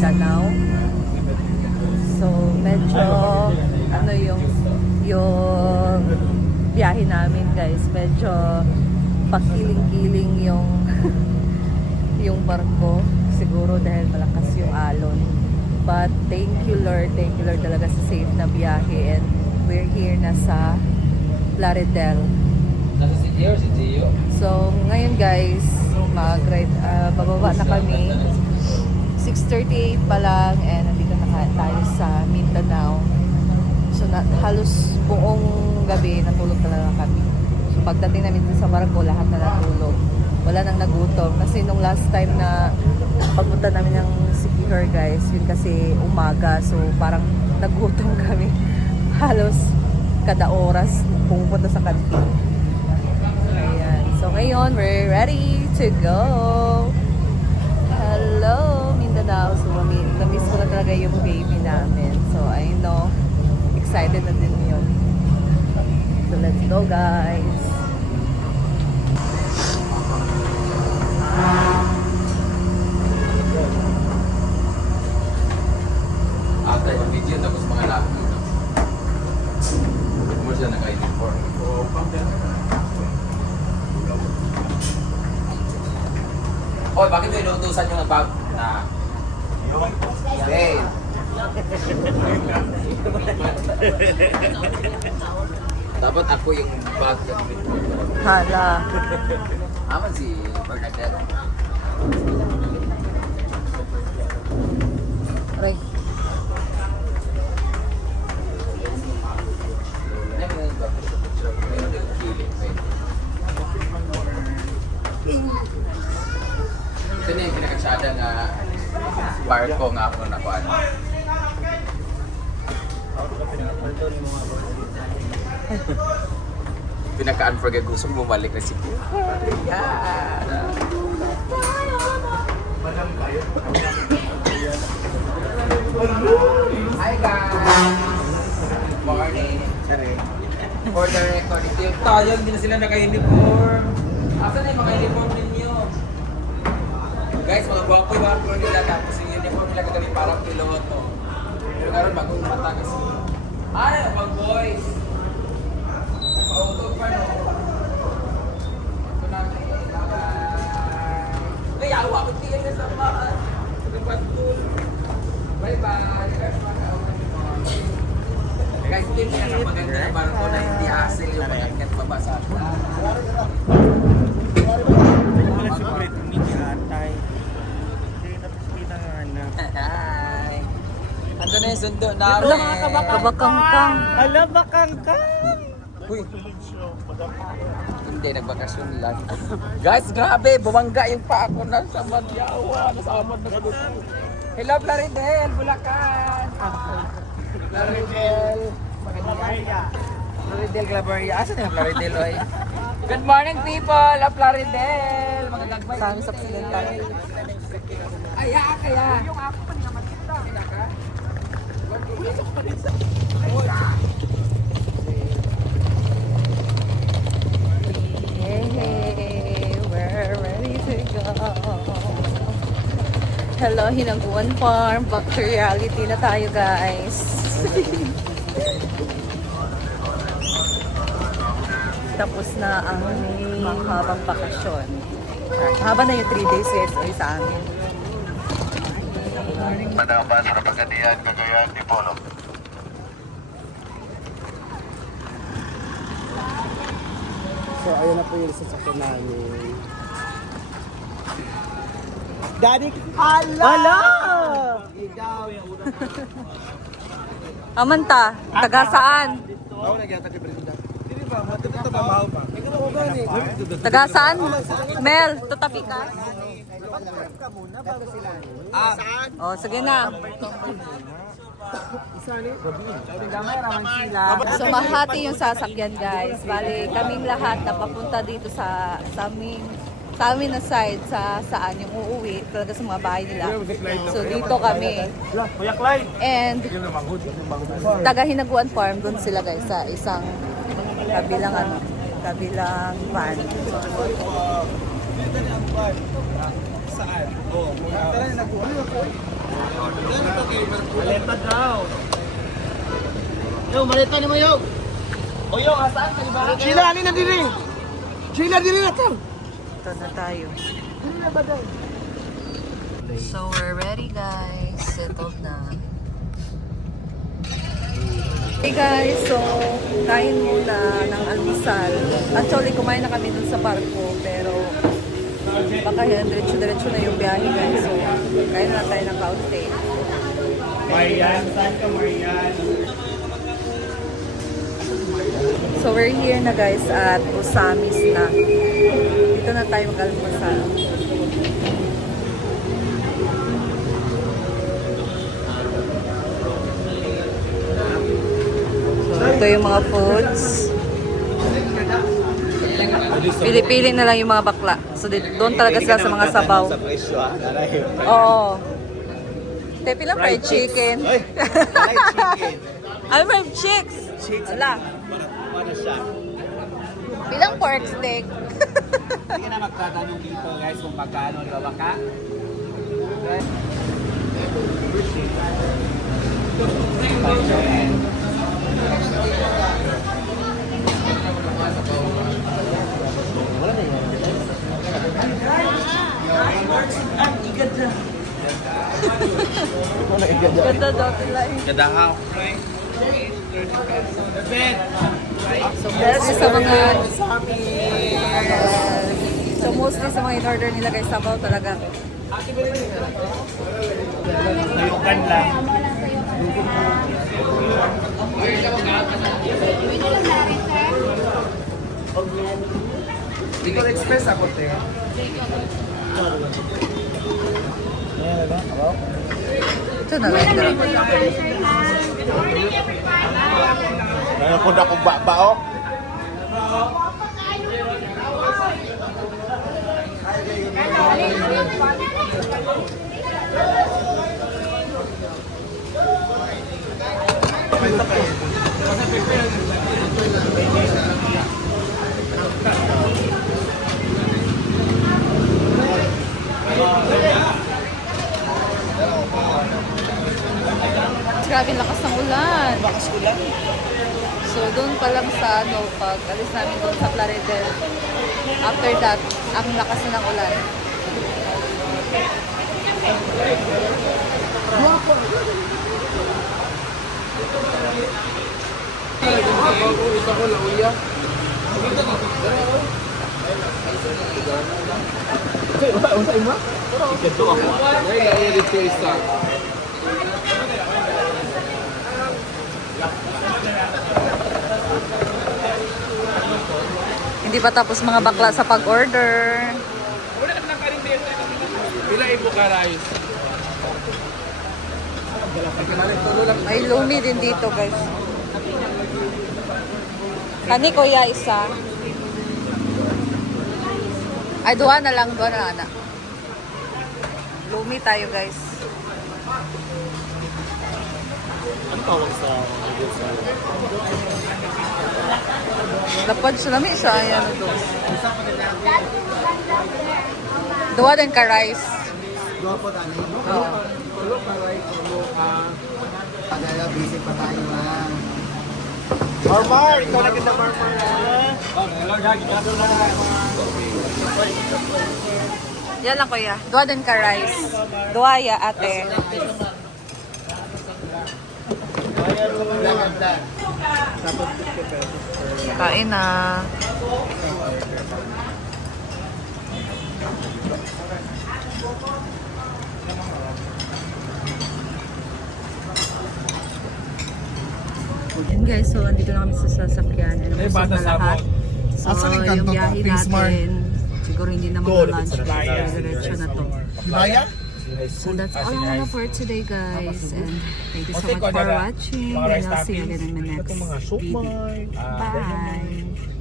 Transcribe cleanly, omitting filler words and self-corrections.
Mindanao. So medyo ano yung biyahe namin guys, medyo pakiling-kiling yung yung barko siguro dahil malakas yung alon. But thank you Lord talaga sa safe na biyahe, and we're here na sa Plaridel. So ngayon guys, bababa na kami. 6:38 pa lang and nandito na tayo sa Mindanao. So halos buong gabi natulog talaga kami. So pagdating namin sa barko, lahat na natulog. Wala nang nagutom. Kasi nung last time na pagpunta namin ng Siquijor guys, yun kasi umaga. So parang nagutom kami. Halos kada oras pumunta sa kantin. Ayan. So ngayon, we're ready to go. Hello, Mindanao. So na-miss ko na talaga yung baby namin. So I know, excited na din yun. So let's go guys. After yung video, tapos mga laki. Kung siya naka-uniform. Hoy, bakit may inutusan yung bag na? Hey! Dapat ako yung bag. Hala. Aman si Bernadette. Aray. Ito na yung pinakasyada nga barko nga ako na kuan. Pinaka-unforgettable gusto mo bumalik na si Kuya. Yeah. Hi guys! Morning. For the record, ito yung tayo, hindi na sila naka-uniform. Asan na yung mga uniform ninyo? Guys, mga gwapo yung uniform nila, tapos yung uniform nila kagabi parang piloto. Pero ngayon, bagong mata kasi. Ano, pang boys? Naka-auto pa, no? Ito na, bye-bye. Ayaw ako tingin na sa mga. Bye-bye. Guys, ito yung pinakamaganda na barko na hindi hassle yung pag-akyat babasa. Hi! Ando na yung sundo namin. Kabakangkang. Ala, bakangkang! Uy! Hindi, nagbakasyon lang. Guys, grabe! Bumangga yung pa ako na sa Madyawa. Nasamad na gusto. Hello, Plaridel! Bulacan! Plaridel! Plaridel, Claveria. Asan yung Plaridel, oy? Good morning, people of Plaridel! Mga nagbay. Sa amin sa Occidental. Kaya. Yung ako pa niya matita. Pinaka? Hey, we're ready to go. Hello, Hinangguan Farm. Back to reality na tayo, guys. Tapos na ang mahabang bakasyon. Haba na yung 3 days guys o sa amin. Madaban sa Pagadian, Cagayan, Dipolo. So, ayun na po yung sasakyan namin. Daddy! Ala! Amanta, taga saan? Ako nagyata kay Brenda. Hindi ba? Matapos ba? Mahaw pa. Taga saan? Mel, tutapi ka? Oh, sige na. So mahati yung sasakyan guys. Bali, kaming lahat na papunta dito sa amin na side sa saan yung uuwi talaga sa mga bahay nila. So dito kami. And taga Hinaguan Farm doon sila guys sa isang kabilang van. Saan? Oo. Maleta daw. Yo, maleta ni mo yo. O yo, asaan ka ba? Sheila, alin na diri. Sheila, diri na to. Ito na tayo. Diri na ba daw? So we're ready guys. Settled na. Hey guys, so kain muna ng almusal. Actually, kumain na kami dun sa barko, pero baka diretso-diretso na yung biyahe guys. So, kain na tayo ng kaunti. Marian, saan ka Marian? So we're here na guys at Usamis na. Dito na tayo mag-almusal. So ito yung mga foods. Pili-pili na lang yung mga bakla. So doon talaga sila sa mga sabaw. Sa presyo ah. Oo. Te, pilang fried chicken. chicken. Ay, fried chicks. Wala. Ano siya? Pilang pork steak. Hindi ka na magtatanong dito guys kung magkano, di ba baka? Ganda daw sila eh. Gadahaw. So mostly sa mga so mostly sa mga in-order nila guys, sabaw talaga. Sayukan lang. Bicol Express ako, te. Ito na lang. Meron po na akong babao. Grabe lakas ng ulan. So doon pa lang sa ano, pag alis namin doon sa Plaridel. After that, ang lakas na ng ulan. Hindi pa tapos mga bakla sa pag-order. May lumi din dito guys. Kani kuya isa. Ay, duha na lang ana. Lumi tayo guys. Ano tawag sa Lapad siya namin siya. Ayan o doon. Duha din ka rice. Dua po tani. Oo. Tulo ka right, tulo ka. Kaya busy pa tayo ha. Marmar, ikaw na kita Marmar ha. Yan lang kuya. Duha din ka rice. Duha ya ate. Kain na. Yan guys, so andito na kami sa sasakyan. Ano busog na lahat. So yung biyahe natin, siguro hindi na mag-lunch. Diretso na to. Baya? So that's all I wanna for today guys. And thank you so much for watching. And I'll see you again in my next video. Bye!